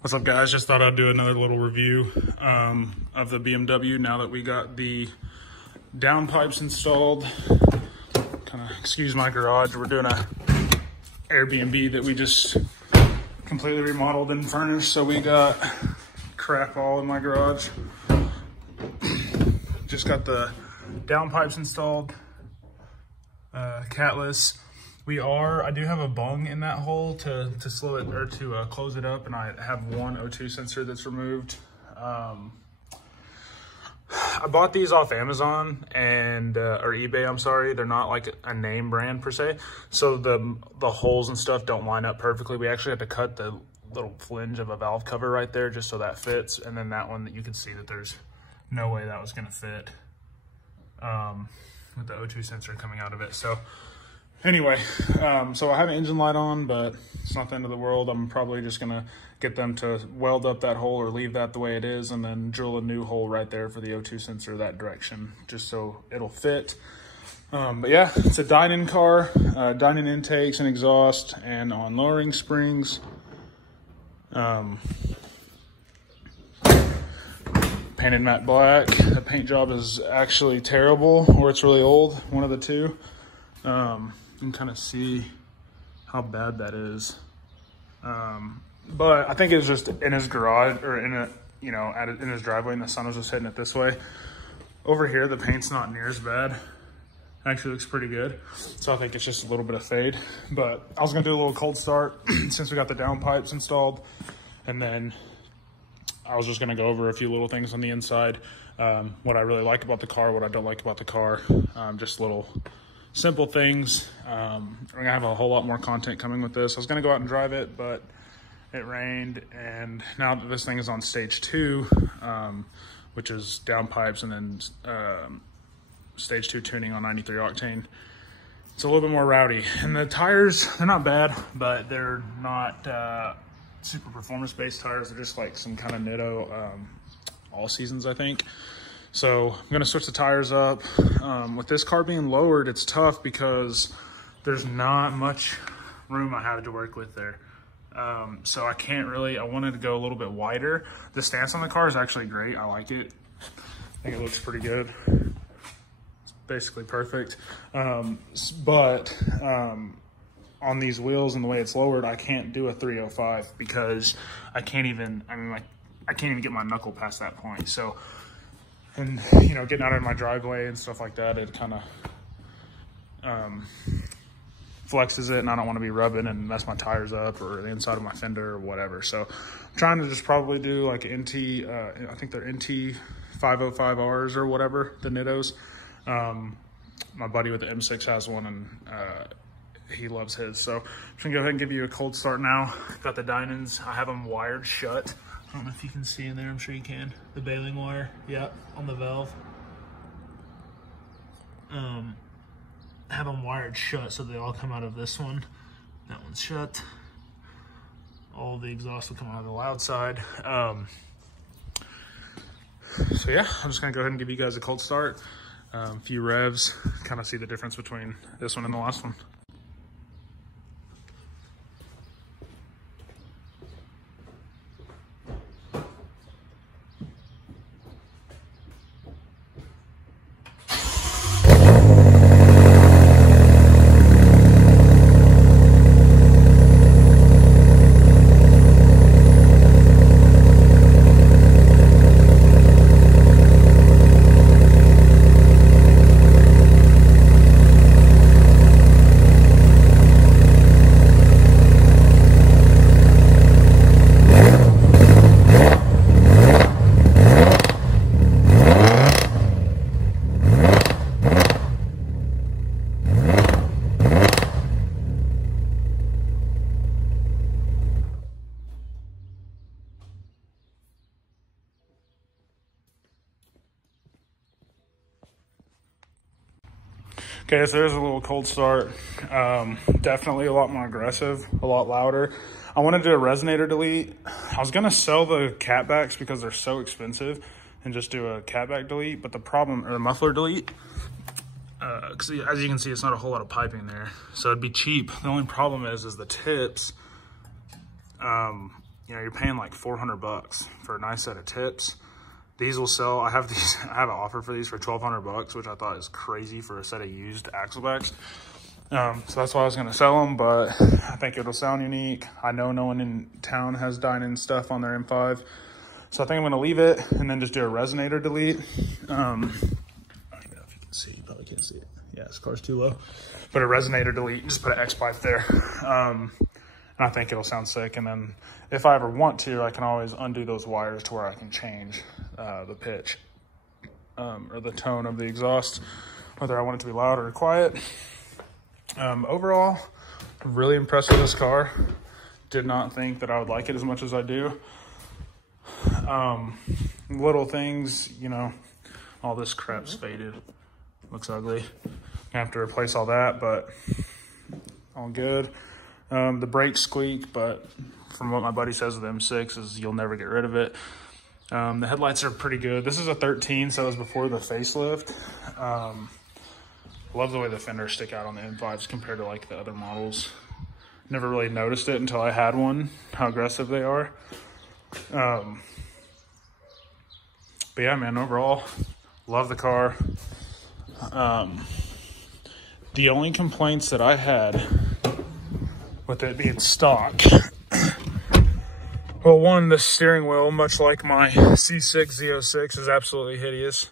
What's up, guys? Just thought I'd do another little review of the BMW now that we got the downpipes installed. Kind of excuse my garage. We're doing a Airbnb that we just completely remodeled and furnished, so we got crap all in my garage. Just got the downpipes installed, catless. I do have a bung in that hole to slow it or to close it up, and I have one O2 sensor that's removed. I bought these off Amazon and or eBay, I'm sorry. They're not like a name brand per se, so the holes and stuff don't line up perfectly. We actually had to cut the little flange of a valve cover right there just so that fits, and then that one that you can see that there's no way that was going to fit with the O2 sensor coming out of it. So anyway, so I have an engine light on, but it's not the end of the world. I'm probably just gonna get them to weld up that hole or leave that the way it is, and then drill a new hole right there for the O2 sensor that direction, just so it'll fit. But yeah, it's a DINAN car, DINAN intakes and exhaust, and on lowering springs. Painted matte black. The paint job is actually terrible, or it's really old, one of the two. You can kind of see how bad that is. But I think it was just in his garage, or in his driveway, and the sun was just hitting it this way. Over here, the paint's not near as bad. Actually looks pretty good. So I think it's just a little bit of fade. But I was gonna do a little cold start since we got the downpipes installed. And then I was just gonna go over a few little things on the inside. What I really like about the car, what I don't like about the car, just little simple things. We're gonna have a whole lot more content coming with this. I was gonna go out and drive it, but it rained, and now that this thing is on stage 2, which is downpipes and then stage 2 tuning on 93 octane, it's a little bit more rowdy. And the tires, they're not bad, but they're not super performance based tires. They're just like some kind of Nitto all seasons, I think. So I'm gonna switch the tires up. With this car being lowered, it's tough because there's not much room I have to work with there. So I can't really, I wanted to go a little bit wider. The stance on the car is actually great. I like it. I think it looks pretty good. It's basically perfect. But on these wheels and the way it's lowered, I can't do a 305 because I can't even get my knuckle past that point. So, and getting out of my driveway and stuff like that, it kind of flexes it, and I don't want to be rubbing and mess my tires up or the inside of my fender or whatever. So I'm trying to just probably do like NT, I think they're NT 505Rs or whatever, the Nittos. My buddy with the M6 has one, and he loves his. So I'm just gonna go ahead and give you a cold start now. Got the Dinans, I have them wired shut. I don't know if you can see in there, I'm sure you can. The baling wire, yeah, on the valve. Have them wired shut so they all come out of this one. That one's shut. All the exhaust will come out of the loud side. So yeah, I'm just gonna go ahead and give you guys a cold start. A few revs, kind of see the difference between this one and the last one. Okay, so there's a little cold start. Definitely a lot more aggressive, a lot louder. I want to do a resonator delete. I was gonna sell the catbacks because they're so expensive and just do a catback delete, but the problem, or a muffler delete, because as you can see, it's not a whole lot of piping there, so it'd be cheap. The only problem is the tips, you know, you're paying like 400 bucks for a nice set of tips. These will sell. I have an offer for these for 1,200 bucks, which I thought is crazy for a set of used axle backs. So that's why I was gonna sell them, but I think it'll sound unique. I know no one in town has DINAN stuff on their M5. So I think I'm gonna leave it and then just do a resonator delete. I don't know if you can see, you probably can't see it. Yeah, this car's too low. But a resonator delete, just put an X pipe there. And I think it'll sound sick. And then if I ever want to, I can always undo those wires to where I can change the pitch or the tone of the exhaust, whether I want it to be loud or quiet. Overall, really impressed with this car. Did not think that I would like it as much as I do. Little things, you know, all this crap's faded. Looks ugly. Gonna have to replace all that, but all good. The brakes squeak, but from what my buddy says with the M6 is you'll never get rid of it. The headlights are pretty good. This is a 13, so it was before the facelift. Love the way the fenders stick out on the M5s compared to like the other models. Never really noticed it until I had one, how aggressive they are. But yeah, man, overall, love the car. The only complaints that I had with it being stock, well, one, the steering wheel, much like my C6 Z06, is absolutely hideous.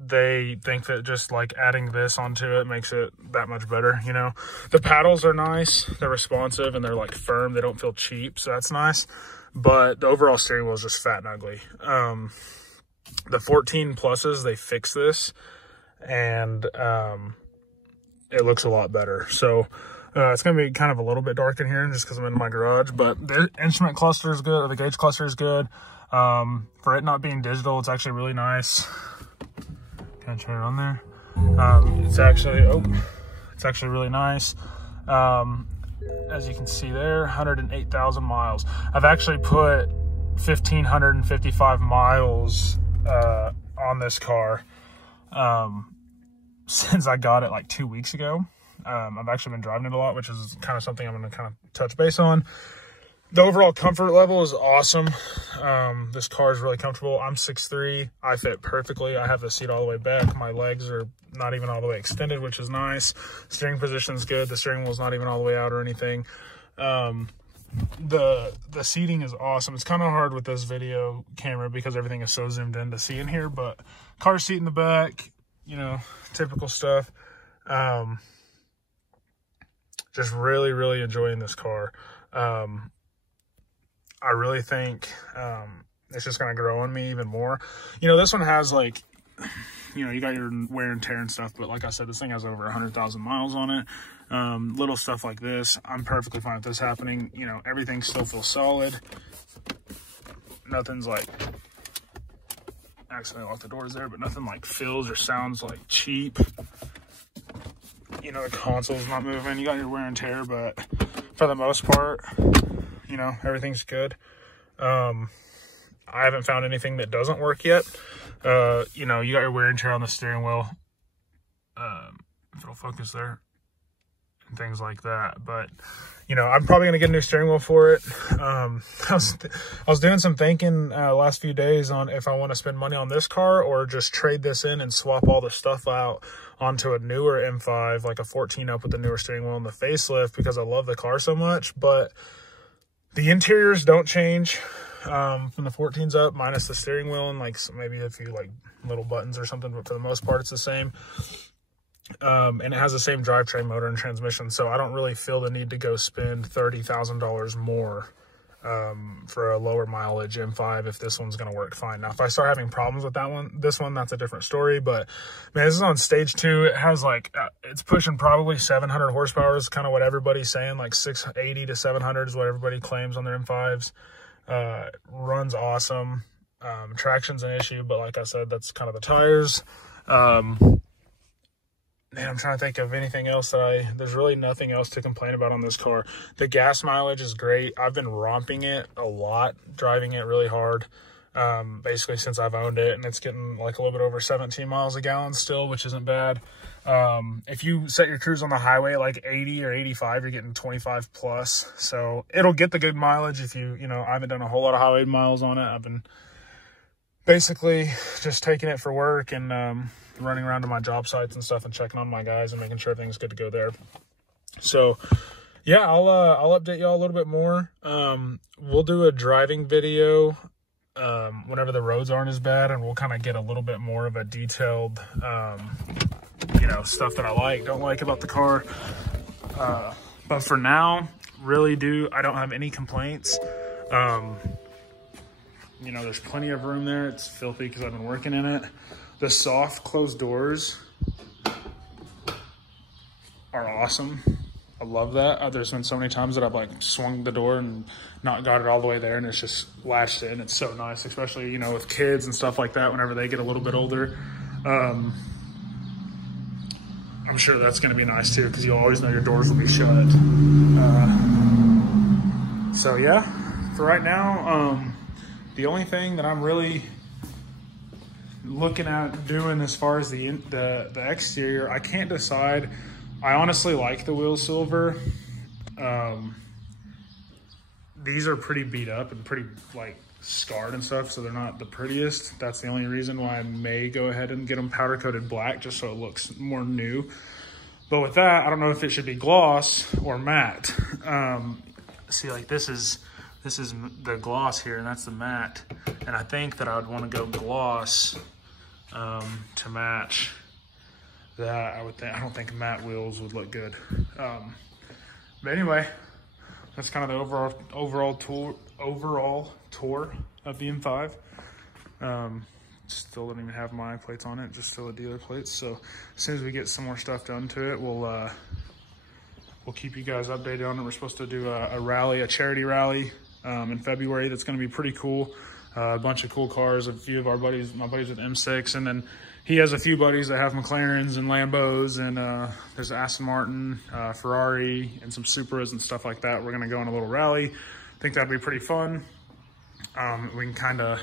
They think that just like adding this onto it makes it that much better, you know. The paddles are nice, they're responsive, and they're like firm, they don't feel cheap, so that's nice. But the overall steering wheel is just fat and ugly. The 14 pluses, they fix this, and it looks a lot better. So it's gonna be kind of a little bit dark in here just because I'm in my garage, but the instrument cluster is good, or the gauge cluster is good. For it not being digital, it's actually really nice. Can I turn it on there? It's actually really nice. As you can see there, 108,000 miles. I've actually put 1,555 miles on this car since I got it like 2 weeks ago. I've actually been driving it a lot, which is kind of something I'm going to kind of touch base on. The overall comfort level is awesome. This car is really comfortable. I'm 6'3", I fit perfectly. I have the seat all the way back. My legs are not even all the way extended, which is nice. Steering position's good. The steering wheel's not even all the way out or anything. The seating is awesome. It's kind of hard with this video camera because everything is so zoomed in to see in here, but car seat in the back, you know, typical stuff. Just really, really enjoying this car. I really think it's just going to grow on me even more. You know, this one has like, you know, you got your wear and tear and stuff, but like I said, this thing has over 100,000 miles on it. Little stuff like this, I'm perfectly fine with this happening. You know, everything still feels solid. Nothing's like, actually I locked the doors there, but nothing like feels or sounds like cheap. You know, the console's not moving. You got your wear and tear, but for the most part, you know, everything's good. I haven't found anything that doesn't work yet. You know, you got your wear and tear on the steering wheel. If it'll focus there. And things like that. But, you know, I'm probably going to get a new steering wheel for it. I was doing some thinking last few days on if I want to spend money on this car or just trade this in and swap all the stuff out onto a newer M5, like a 14 up with the newer steering wheel and the facelift, because I love the car so much. But the interiors don't change from the 14s up, minus the steering wheel and like maybe a few like little buttons or something, but for the most part it's the same. And it has the same drivetrain, motor, and transmission, so I don't really feel the need to go spend $30,000 more for a lower mileage M5 if this one's going to work fine. Now, if I start having problems with this one, that's a different story. But man, this is on stage 2. It has like it's pushing probably 700 horsepower is kind of what everybody's saying. Like 680 to 700 is what everybody claims on their M5s. Runs awesome. Traction's an issue, but like I said, that's kind of the tires. Man, I'm trying to think of anything else that there's really nothing else to complain about on this car. The gas mileage is great. I've been romping it a lot, driving it really hard. basically since I've owned it, and it's getting like a little bit over 17 miles a gallon still, which isn't bad. If you set your cruise on the highway like 80 or 85, you're getting 25 plus. So it'll get the good mileage if you know, I haven't done a whole lot of highway miles on it. I've been basically just taking it for work and running around to my job sites and stuff and checking on my guys and making sure everything's good to go there. So yeah, I'll update y'all a little bit more. We'll do a driving video whenever the roads aren't as bad, and we'll kind of get a little bit more of a detailed you know, stuff that I like, don't like about the car. But for now, I don't have any complaints. You know, there's plenty of room there. It's filthy because I've been working in it. The soft closed doors are awesome. I love that. There's been so many times that I've like swung the door and not got it all the way there, and it's just latched in. It's so nice, especially, you know, with kids and stuff like that, whenever they get a little bit older. I'm sure that's going to be nice too, because you'll always know your doors will be shut. So yeah, for right now, the only thing that I'm really looking at doing as far as the exterior, I can't decide. I honestly like the wheel silver. These are pretty beat up and pretty like scarred and stuff, so they're not the prettiest. That's the only reason why I may go ahead and get them powder coated black, just so it looks more new. But with that, I don't know if it should be gloss or matte. See, like this is the gloss here, and that's the matte. And I think that I would want to go gloss to match that. I don't think matte wheels would look good. But anyway, that's kind of the overall tour of the M5. Still don't even have my plates on it, just still the dealer plates. So as soon as we get some more stuff done to it, we'll keep you guys updated on it. We're supposed to do a charity rally in February. That's going to be pretty cool. A bunch of cool cars. A few of my buddies with M6, and then he has a few buddies that have McLarens and Lambos, and there's Aston Martin, Ferrari, and some Supras and stuff like that. We're going to go on a little rally. I think that'd be pretty fun. We can kind of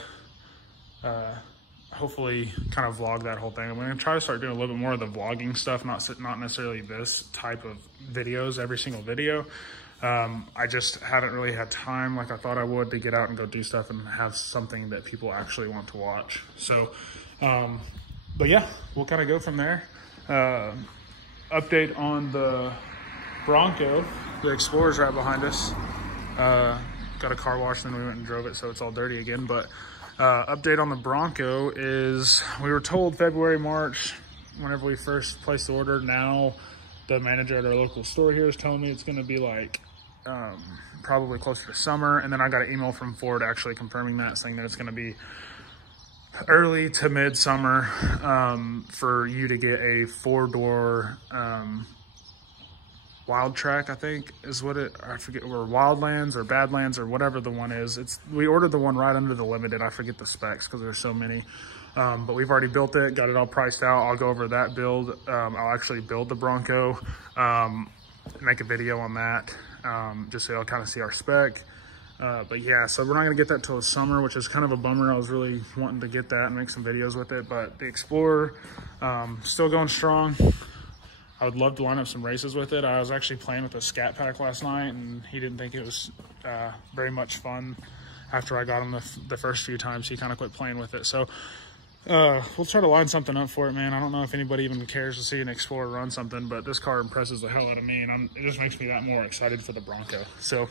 hopefully kind of vlog that whole thing. I'm going to try to start doing a little bit more of the vlogging stuff, not necessarily this type of videos, every single video. I just haven't really had time like I thought I would to get out and go do stuff and have something that people actually want to watch. So, but yeah, we'll kind of go from there. Update on the Bronco. The Explorer's right behind us. Got a car wash, and then we went and drove it, so it's all dirty again. But update on the Bronco is we were told February, March, whenever we first placed the order. Now the manager at our local store here is telling me it's going to be like probably closer to summer. And then I got an email from Ford actually confirming that, saying that it's going to be early to mid-summer for you to get a 4-door Wild Track, I think is what I forget, or Wildlands or Badlands or whatever the one is. We ordered the one right under the limited. I forget the specs because there's so many. But we've already built it, got it all priced out. I'll go over that build. I'll actually build the Bronco, make a video on that, just so y'all kind of see our spec. But yeah, so we're not gonna get that till the summer, which is kind of a bummer. I was really wanting to get that and make some videos with it, but the Explorer, still going strong. I would love to line up some races with it. I was actually playing with a Scat Pack last night, and he didn't think it was very much fun. After I got him the first few times, he kind of quit playing with it. So we'll try to line something up for it, man. I don't know if anybody even cares to see an Explorer run something, but this car impresses the hell out of me, and it just makes me that more excited for the Bronco. So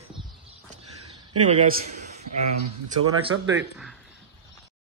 anyway, guys, until the next update.